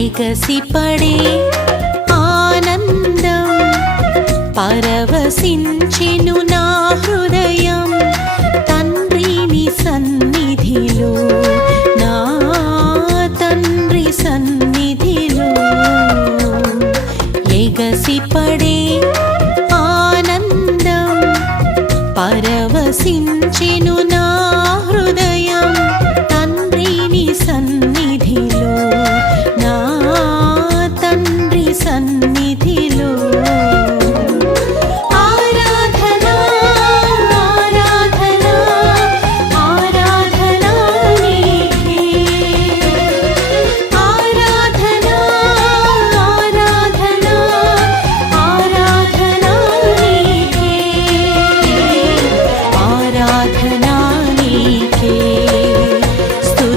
ఎగసిపడే ఆనందం పరవశించెను నా హృదయం. తండ్రిని సన్నిధిలో నా తండ్రి సన్నిధిలో. ఎగసిపడే ఆనందం పరవశించెను నా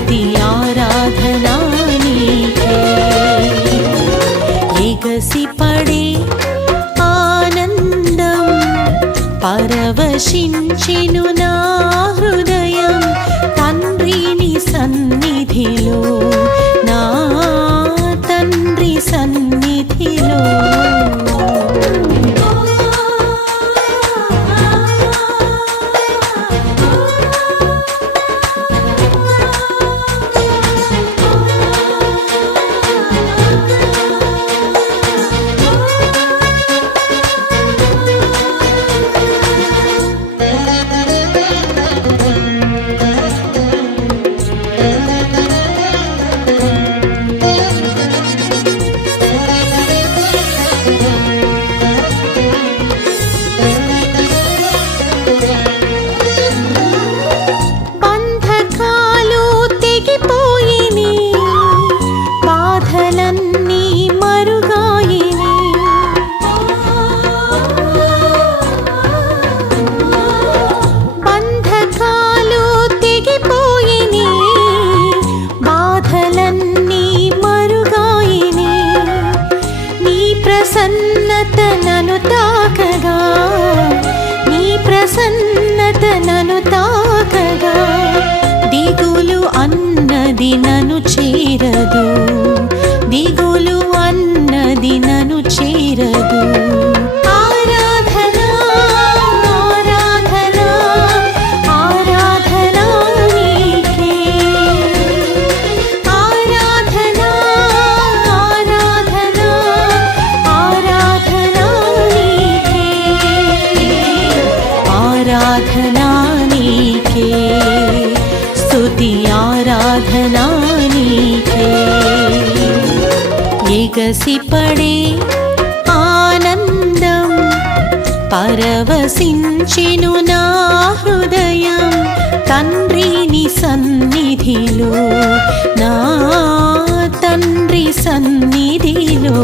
స్తుతి ఆరాధనా నీకే ఎగసిపడే ఆనందం పరవశించెను నా హృదయం. ప్రసన్నత నను తాకగా నీ ప్రసన్నత నను తాకగా దిగులు అన్నది నను చేరదు. ఎగసిపడే ఆనందం పరవశించెను నా హృదయం తండ్రిని సన్నిధిలో నా తండ్రి సన్నిధిలో.